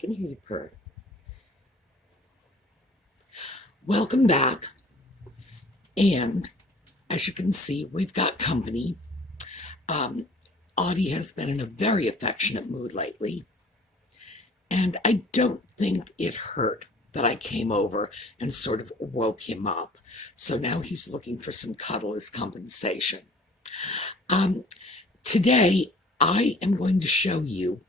can hear you purr. Welcome back. And as you can see, we've got company. Audie has been in a very affectionate mood lately. And I don't think it hurt that I came over and sort of woke him up. So now he's looking for some cuddle as compensation. Today, I am going to show you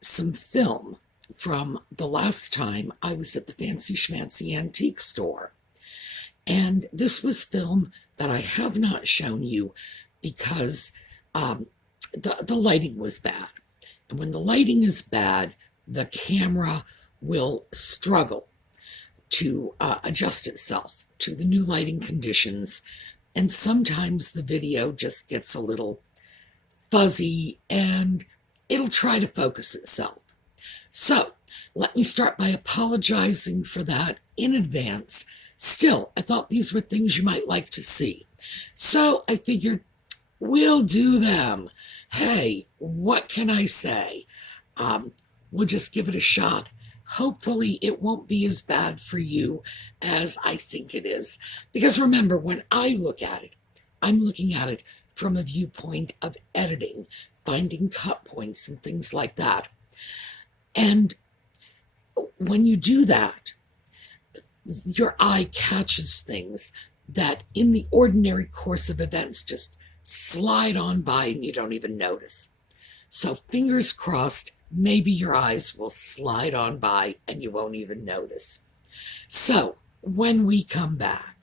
some film from the last time I was at the Fancy Schmancy antique store. And this was film that I have not shown you because the lighting was bad. And when the lighting is bad, the camera will struggle to adjust itself to the new lighting conditions. And sometimes the video just gets a little fuzzy and it'll try to focus itself. So let me start by apologizing for that in advance. Still, I thought these were things you might like to see. So I figured we'll do them. Hey, what can I say? We'll just give it a shot. Hopefully it won't be as bad for you as I think it is. Because remember, when I look at it, I'm looking at it from a viewpoint of editing, finding cut points and things like that. And when you do that, your eye catches things that in the ordinary course of events just slide on by and you don't even notice. So fingers crossed, maybe your eyes will slide on by and you won't even notice. So when we come back,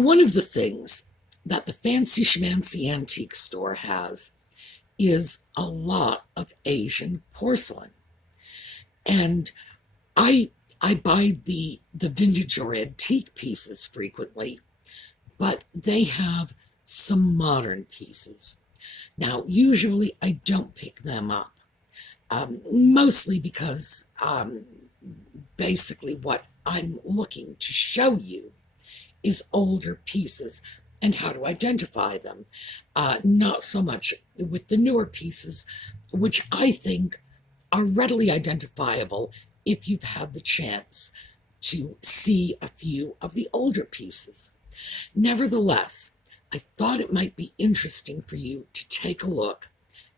one of the things that the Fancy Schmancy antique store has is a lot of Asian porcelain. And I buy the vintage or antique pieces frequently, but they have some modern pieces. Now, usually I don't pick them up, mostly because basically what I'm looking to show you is older pieces and how to identify them. Not so much with the newer pieces, which I think are readily identifiable if you've had the chance to see a few of the older pieces. Nevertheless, I thought it might be interesting for you to take a look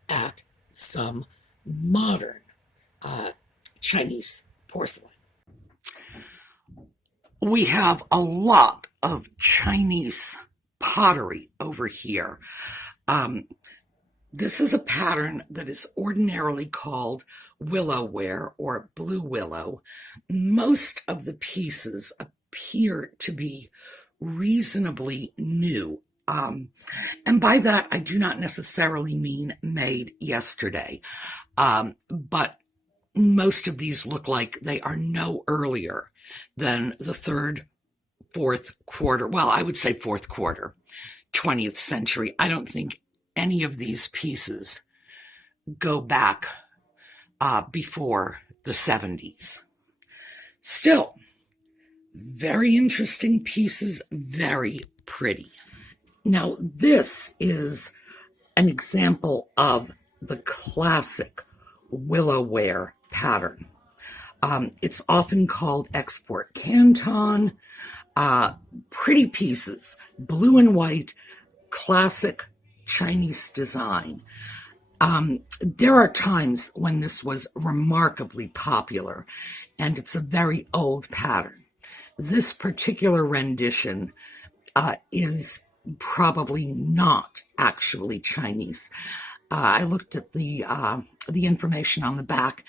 at some modern Chinese porcelain. We have a lot of Chinese pottery over here. This is a pattern that is ordinarily called willow ware or blue willow. Most of the pieces appear to be reasonably new. And by that, I do not necessarily mean made yesterday, but most of these look like they are no earlier than the third, fourth quarter. Well, I would say fourth quarter, 20th century. I don't think any of these pieces go back before the 70s. Still, very interesting pieces, very pretty. Now, this is an example of the classic willow ware pattern. It's often called export canton. Pretty pieces, blue and white, classic Chinese design. There are times when this was remarkably popular, and it's a very old pattern. This particular rendition is probably not actually Chinese. I looked at the information on the back,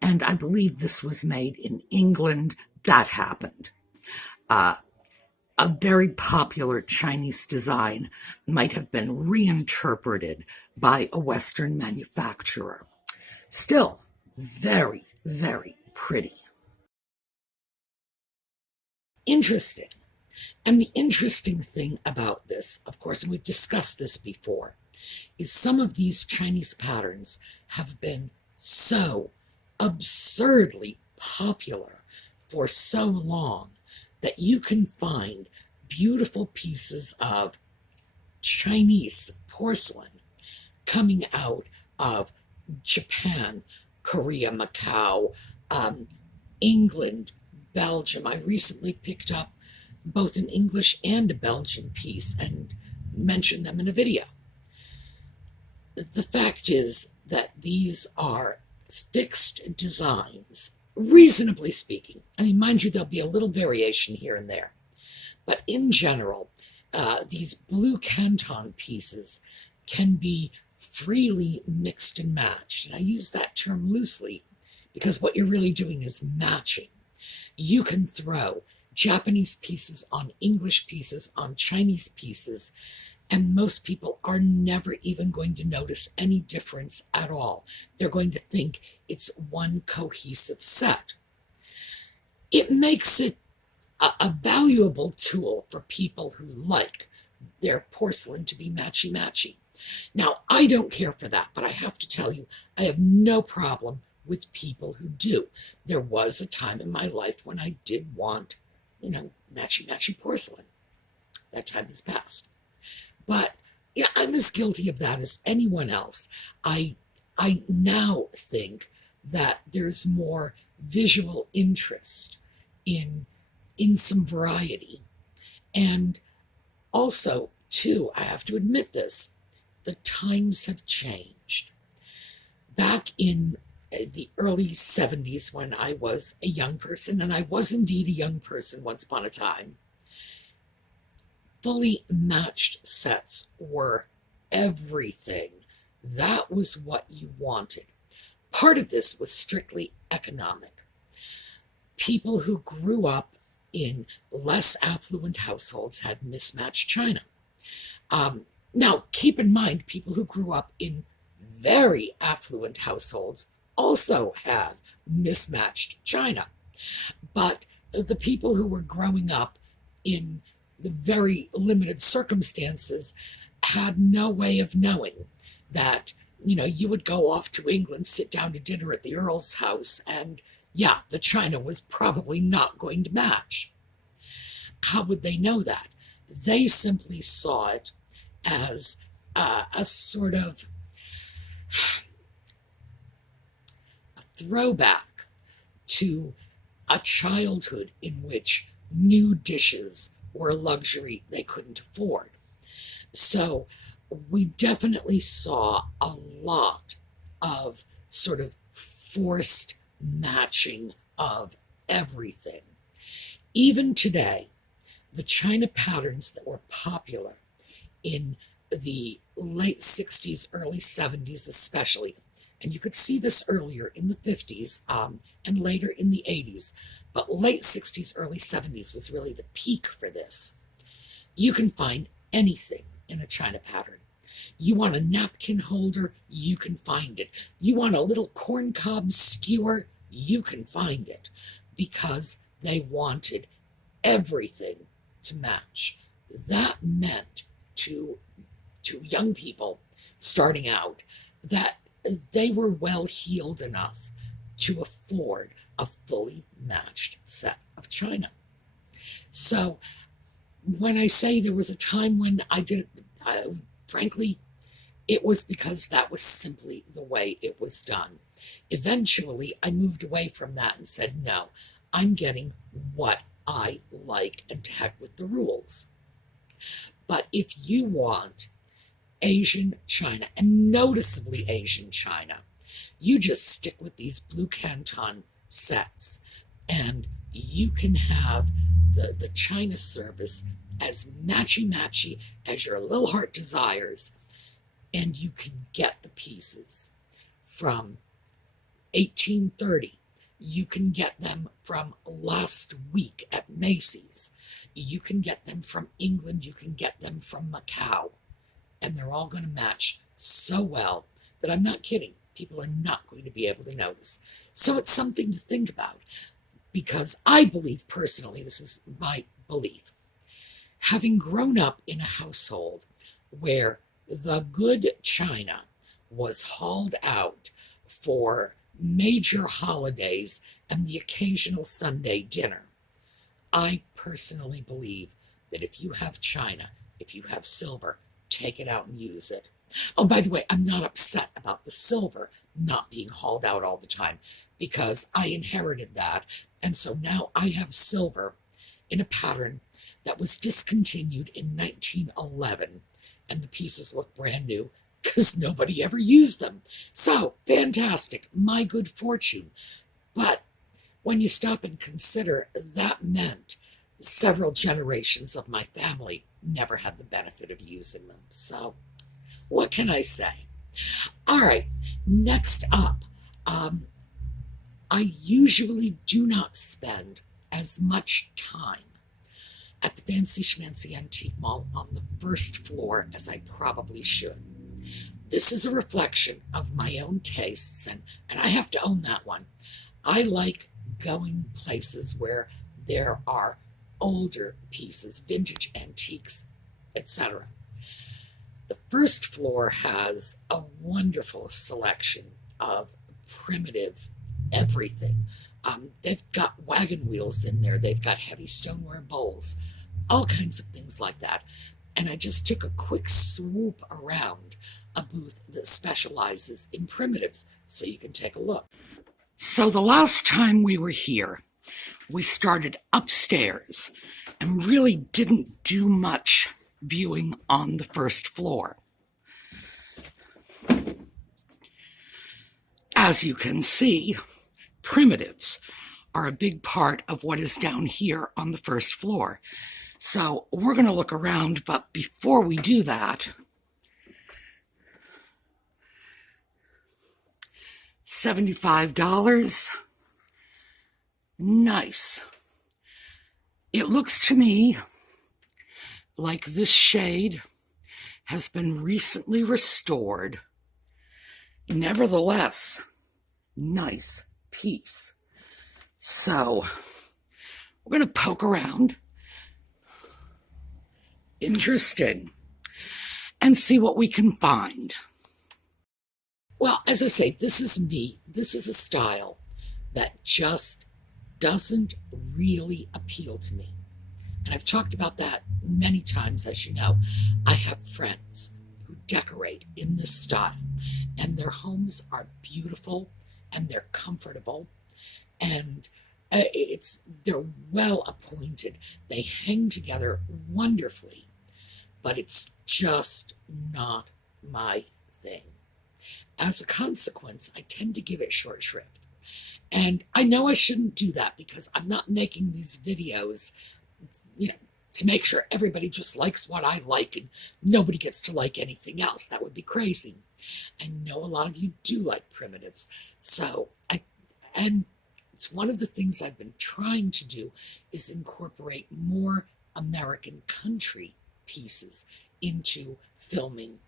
and I believe this was made in England. That happened. A very popular Chinese design might have been reinterpreted by a Western manufacturer. Still, very, very pretty. Interesting. And the interesting thing about this, of course, and we've discussed this before, is some of these Chinese patterns have been so absurdly popular for so long that you can find beautiful pieces of Chinese porcelain coming out of Japan, Korea, Macau, England, Belgium. I recently picked up both an English and a Belgian piece and mentioned them in a video. The fact is that these are fixed designs, reasonably speaking. I mean, mind you, there'll be a little variation here and there. But in general, these blue Canton pieces can be freely mixed and matched. And I use that term loosely because what you're really doing is matching. You can throw Japanese pieces on English pieces, on Chinese pieces, and most people are never even going to notice any difference at all. They're going to think it's one cohesive set. It makes it a valuable tool for people who like their porcelain to be matchy-matchy. Now, I don't care for that, but I have to tell you, I have no problem with people who do. There was a time in my life when I did want, matchy-matchy porcelain. That time has passed. But yeah, I'm as guilty of that as anyone else. I now think that there's more visual interest in some variety. And also, too, I have to admit this, the times have changed. Back in the early 70s when I was a young person, and I was indeed a young person once upon a time, fully matched sets were everything. That was what you wanted. Part of this was strictly economic. People who grew up in less affluent households had mismatched china. Now, keep in mind, people who grew up in very affluent households also had mismatched china. But the people who were growing up in the very limited circumstances had no way of knowing that, you would go off to England, sit down to dinner at the Earl's house, and yeah, the china was probably not going to match. How would they know that? They simply saw it as a sort of a throwback to a childhood in which new dishes were a luxury they couldn't afford. So we definitely saw a lot of sort of forced matching of everything. Even today, the china patterns that were popular in the late 60s, early 70s especially, and you could see this earlier in the 50s and later in the 80s, but late 60s, early 70s was really the peak for this. You can find anything in a china pattern. You want a napkin holder, you can find it. You want a little corncob skewer, you can find it, because they wanted everything to match. That meant to young people starting out that they were well-heeled enough to afford a fully matched set of china. So when I say there was a time when I did it, frankly, it was because that was simply the way it was done. Eventually, I moved away from that and said, no, I'm getting what I like, and to heck with the rules. But if you want Asian china, and noticeably Asian china, you just stick with these blue Canton sets, and you can have the china service as matchy-matchy as your little heart desires, and you can get the pieces from 1830. You can get them from last week at Macy's. You can get them from England. You can get them from Macau. And they're all going to match so well that I'm not kidding. People are not going to be able to notice. So it's something to think about, because I believe personally, this is my belief, Having grown up in a household where the good china was hauled out for major holidays and the occasional Sunday dinner, I personally believe that if you have china, if you have silver, take it out and use it. Oh, by the way, I'm not upset about the silver not being hauled out all the time because I inherited that. And so now I have silver in a pattern that was discontinued in 1911. And the pieces look brand new because nobody ever used them. So, fantastic. My good fortune. But when you stop and consider, that meant several generations of my family never had the benefit of using them. So, what can I say? All right, next up, I usually do not spend as much time at the Fancy Schmancy Antique Mall on the first floor as I probably should. This is a reflection of my own tastes, and I have to own that one. I like going places where there are older pieces, vintage antiques, etc. The first floor has a wonderful selection of primitive everything. They've got wagon wheels in there. They've got heavy stoneware bowls, all kinds of things like that. And I just took a quick swoop around a booth that specializes in primitives so you can take a look. So the last time we were here, we started upstairs and really didn't do much viewing on the first floor. As you can see, primitives are a big part of what is down here on the first floor. So we're going to look around, but before we do that, $75. Nice. It looks to me like this shade has been recently restored. Nevertheless, nice piece. So, we're going to poke around. Interesting. And see what we can find. Well, as I say, this is me. This is a style that just doesn't really appeal to me. And I've talked about that many times, as you know. I have friends who decorate in this style, and their homes are beautiful, and they're comfortable, and they're well appointed. They hang together wonderfully, but it's just not my thing. As a consequence, I tend to give it short shrift. And I know I shouldn't do that because I'm not making these videos, to make sure everybody just likes what I like and nobody gets to like anything else. That would be crazy. I know a lot of you do like primitives. And it's one of the things I've been trying to do is incorporate more American country pieces into filming.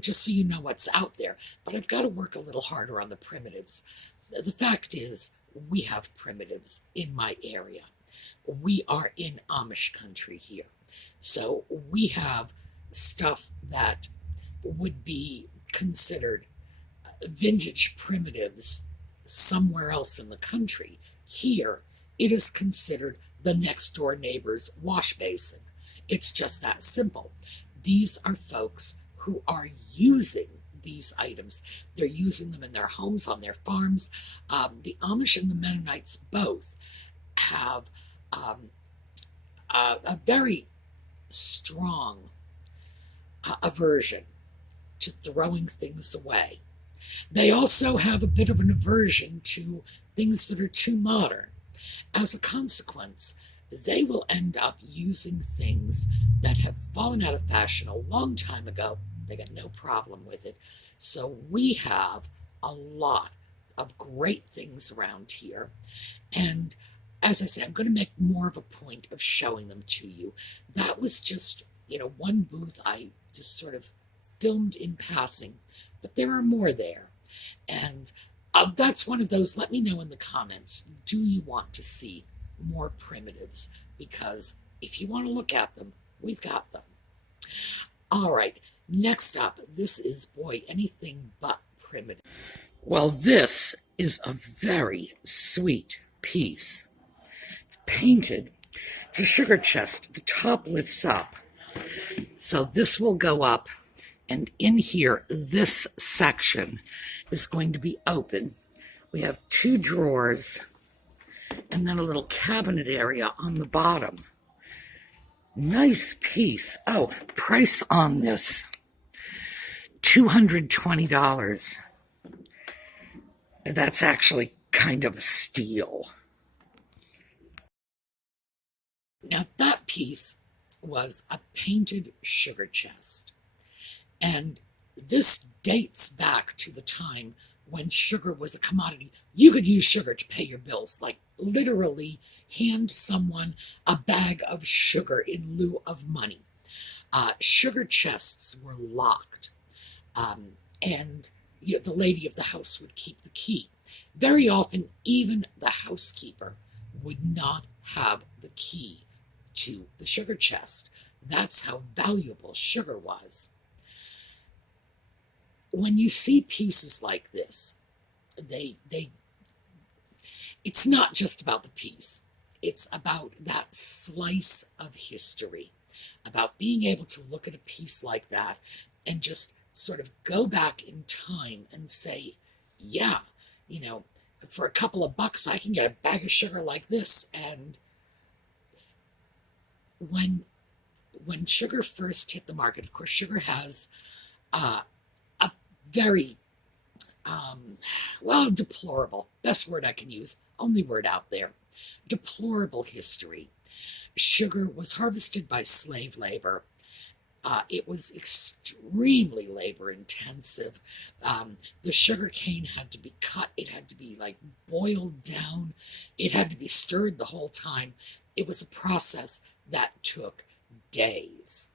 Just so you know what's out there. But I've got to work a little harder on the primitives. The fact is, we have primitives in my area. We are in Amish country here. So we have stuff that would be considered vintage primitives somewhere else in the country. Here, it is considered the next door neighbor's wash basin. It's just that simple. These are folks who are using these items. They're using them in their homes, on their farms. The Amish and the Mennonites both have a very strong aversion to throwing things away. They also have a bit of an aversion to things that are too modern. As a consequence, they will end up using things that have fallen out of fashion a long time ago. They got no problem with it. So we have a lot of great things around here. And as I say, I'm going to make more of a point of showing them to you. That was just, one booth I just sort of filmed in passing. But there are more there. And that's one of those. Let me know in the comments, do you want to see more primitives? Because if you want to look at them, we've got them. All right, next up, this is, boy, anything but primitive. Well, this is a very sweet piece. It's painted. It's a sugar chest. The top lifts up. So this will go up, and in here, this section is going to be open. We have 2 drawers and then a little cabinet area on the bottom. Nice piece. Oh, price on this, $220. That's actually kind of a steal. Now that piece was a painted sugar chest, and this dates back to the time when sugar was a commodity. You could use sugar to pay your bills, like literally hand someone a bag of sugar in lieu of money. Sugar chests were locked, and the lady of the house would keep the key. Very often, even the housekeeper would not have the key to the sugar chest. That's how valuable sugar was. When you see pieces like this, it's not just about the piece. It's about that slice of history, about being able to look at a piece like that and just sort of go back in time and say, yeah, for a couple of bucks, I can get a bag of sugar like this. And when sugar first hit the market, of course, sugar has a very, deplorable, best word I can use, only word out there, deplorable history. Sugar was harvested by slave labor. It was extremely labor intensive. The sugar cane had to be cut. It had to be boiled down. It had to be stirred the whole time. It was a process that took days.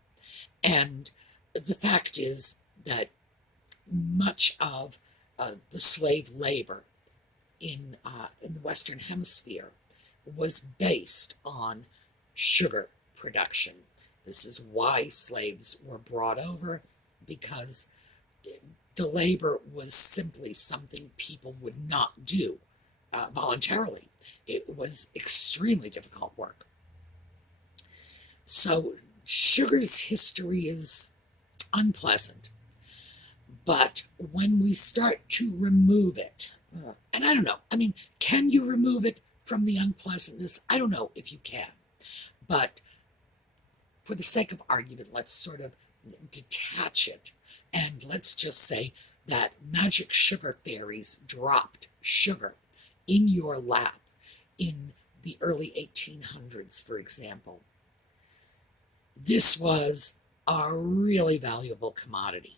And the fact is that much of the slave labor in the Western Hemisphere was based on sugar production. This is why slaves were brought over, because the labor was simply something people would not do voluntarily. It was extremely difficult work. So sugar's history is unpleasant. But when we start to remove it, and I don't know, can you remove it from the unpleasantness? I don't know if you can. But for the sake of argument, let's sort of detach it. And let's just say that magic sugar fairies dropped sugar in your lap in the early 1800s, for example. This was a really valuable commodity,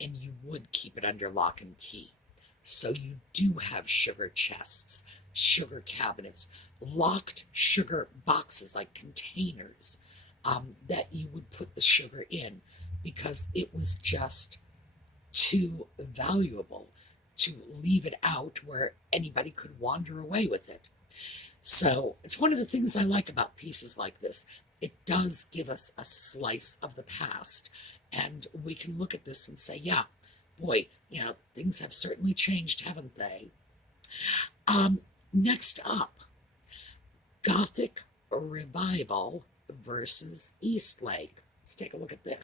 and you would keep it under lock and key. So you do have sugar chests, sugar cabinets, locked sugar boxes like containers that you would put the sugar in, because it was just too valuable to leave it out where anybody could wander away with it. So it's one of the things I like about pieces like this. It does give us a slice of the past, and we can look at this and say, yeah, boy, things have certainly changed, haven't they? Next up, Gothic Revival versus Eastlake. Let's take a look at this.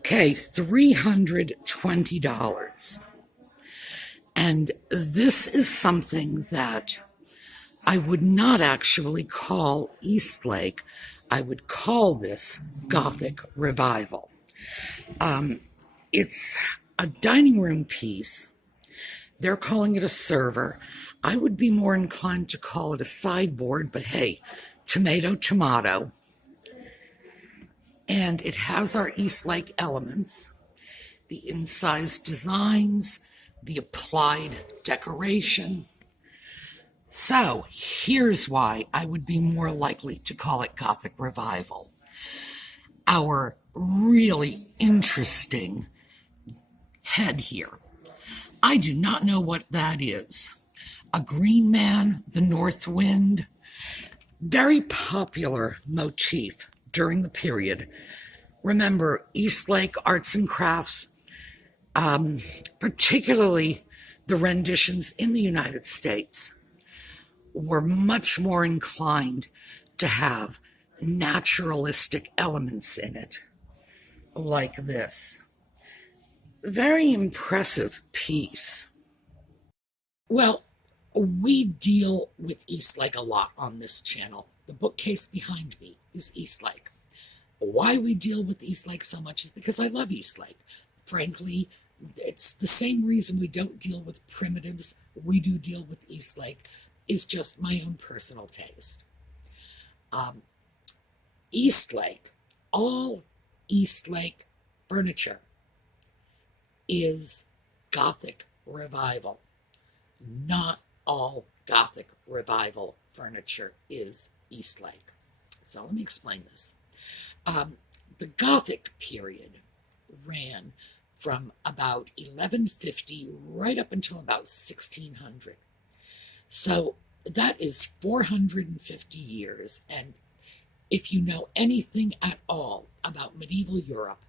Okay, $320. And this is something that I would not actually call Eastlake. I would call this Gothic Revival. It's a dining room piece. They're calling it a server. I would be more inclined to call it a sideboard, but hey, tomato, tomato. And it has our Eastlake elements, the incised designs, the applied decoration. So here's why I would be more likely to call it Gothic Revival. Our really interesting head here. I do not know what that is. A green man, the north wind. Very popular motif during the period. Remember, Eastlake arts and crafts, particularly the renditions in the United States, were much more inclined to have naturalistic elements in it, like this. Very impressive piece. Well, we deal with Eastlake a lot on this channel. The bookcase behind me is Eastlake. Why we deal with Eastlake so much is because I love Eastlake. Frankly, it's the same reason we don't deal with primitives. We do deal with Eastlake. Is just my own personal taste. Eastlake, all Eastlake furniture is Gothic Revival. Not all Gothic Revival furniture is Eastlake. So let me explain this. The Gothic period ran from about 1150 right up until about 1600. So that is 450 years, and if you know anything at all about medieval Europe,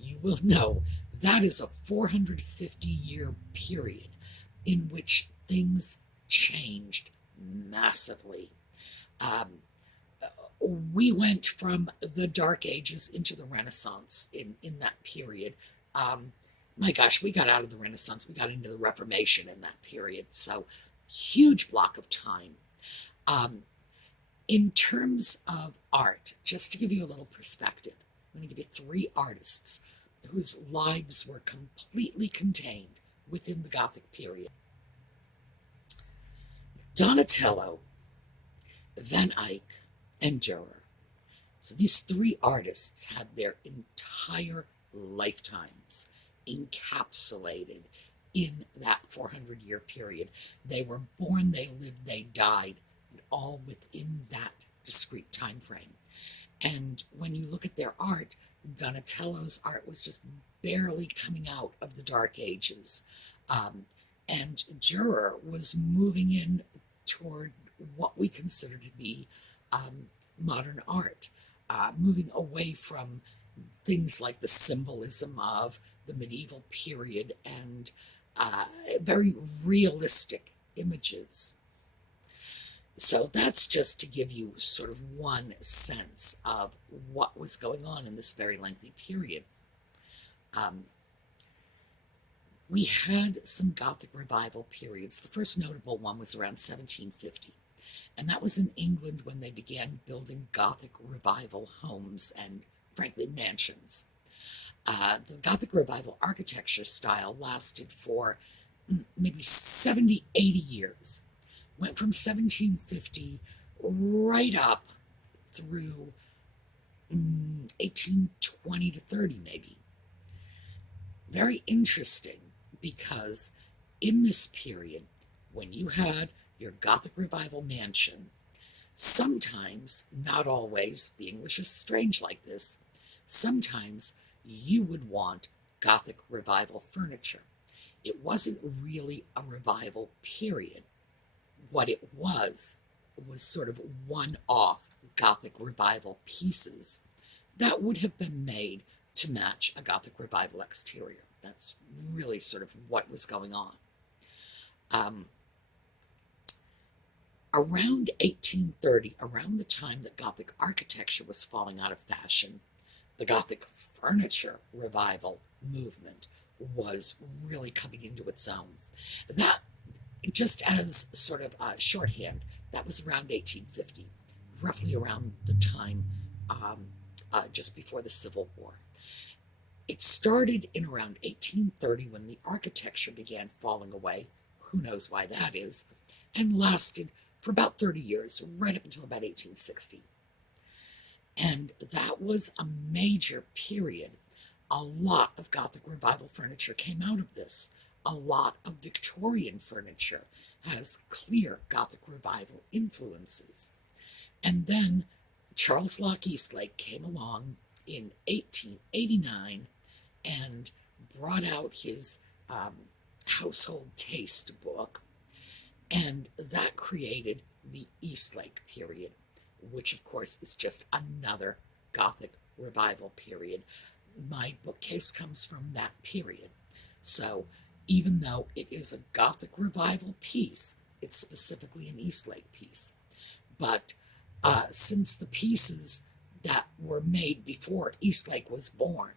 you will know that is a 450-year period in which things changed massively. We went from the Dark Ages into the Renaissance in that period. My gosh, we got out of the Renaissance, we got into the Reformation in that period, so huge block of time. In terms of art, just to give you a little perspective, I'm going to give you 3 artists whose lives were completely contained within the Gothic period. Donatello, Van Eyck, and Dürer. So these 3 artists had their entire lifetimes encapsulated in that 400-year period. They were born, they lived, they died, all within that discrete time frame. And when you look at their art, Donatello's art was just barely coming out of the Dark Ages. And Dürer was moving in toward what we consider to be modern art, moving away from things like the symbolism of the medieval period and very realistic images. So that's just to give you sort of one sense of what was going on in this very lengthy period. We had some Gothic Revival periods. The first notable one was around 1750, and that was in England when they began building Gothic Revival homes and, frankly, mansions. The Gothic Revival architecture style lasted for maybe 70, 80 years. Went from 1750 right up through 1820 to 30 maybe. Very interesting, because in this period, when you had your Gothic Revival mansion, sometimes, not always, the English is strange like this, sometimes you would want Gothic Revival furniture. It wasn't really a revival period. What it was sort of one-off Gothic Revival pieces that would have been made to match a Gothic Revival exterior. That's really sort of what was going on. Around 1830, around the time that Gothic architecture was falling out of fashion, the Gothic furniture revival movement was really coming into its own. That, just as sort of shorthand, that was around 1850, roughly around the time just before the Civil War. It started in around 1830 when the architecture began falling away. Who knows why that is? And lasted for about 30 years, right up until about 1860. And that was a major period. A lot of Gothic Revival furniture came out of this. A lot of Victorian furniture has clear Gothic Revival influences. And then Charles Locke Eastlake came along in 1889 and brought out his household taste book, and that created the Eastlake period, which of course is just another Gothic Revival period. My bookcase comes from that period. So even though it is a Gothic Revival piece, it's specifically an Eastlake piece. But since the pieces that were made before Eastlake was born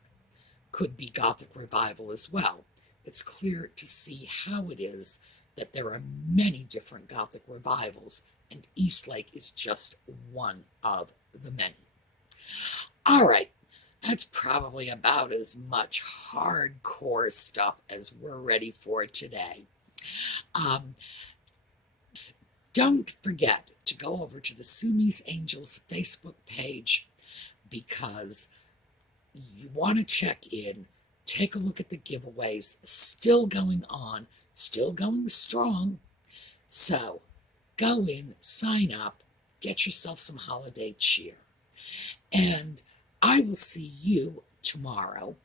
could be Gothic Revival as well, it's clear to see how it is that there are many different Gothic Revivals, and Eastlake is just one of the many. All right, that's probably about as much hardcore stuff as we're ready for today. Don't forget to go over to the SueMe's Angels Facebook page, because you want to check in, take a look at the giveaways, still going on, still going strong. So go in, sign up, get yourself some holiday cheer. And I will see you tomorrow,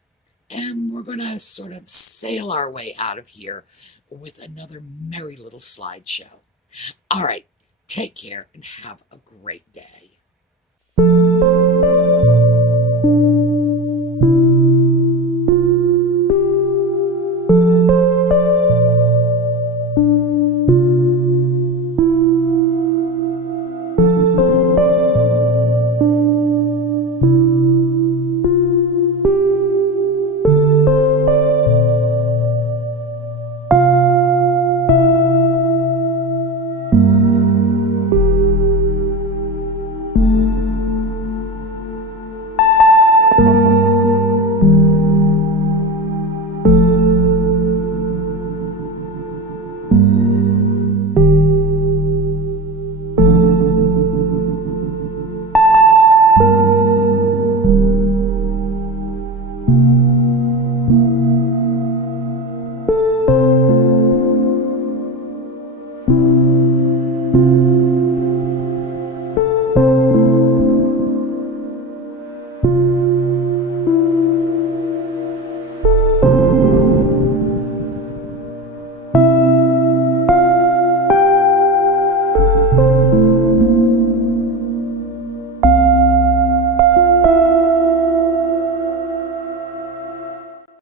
and we're going to sort of sail our way out of here with another merry little slideshow. All right, take care and have a great day.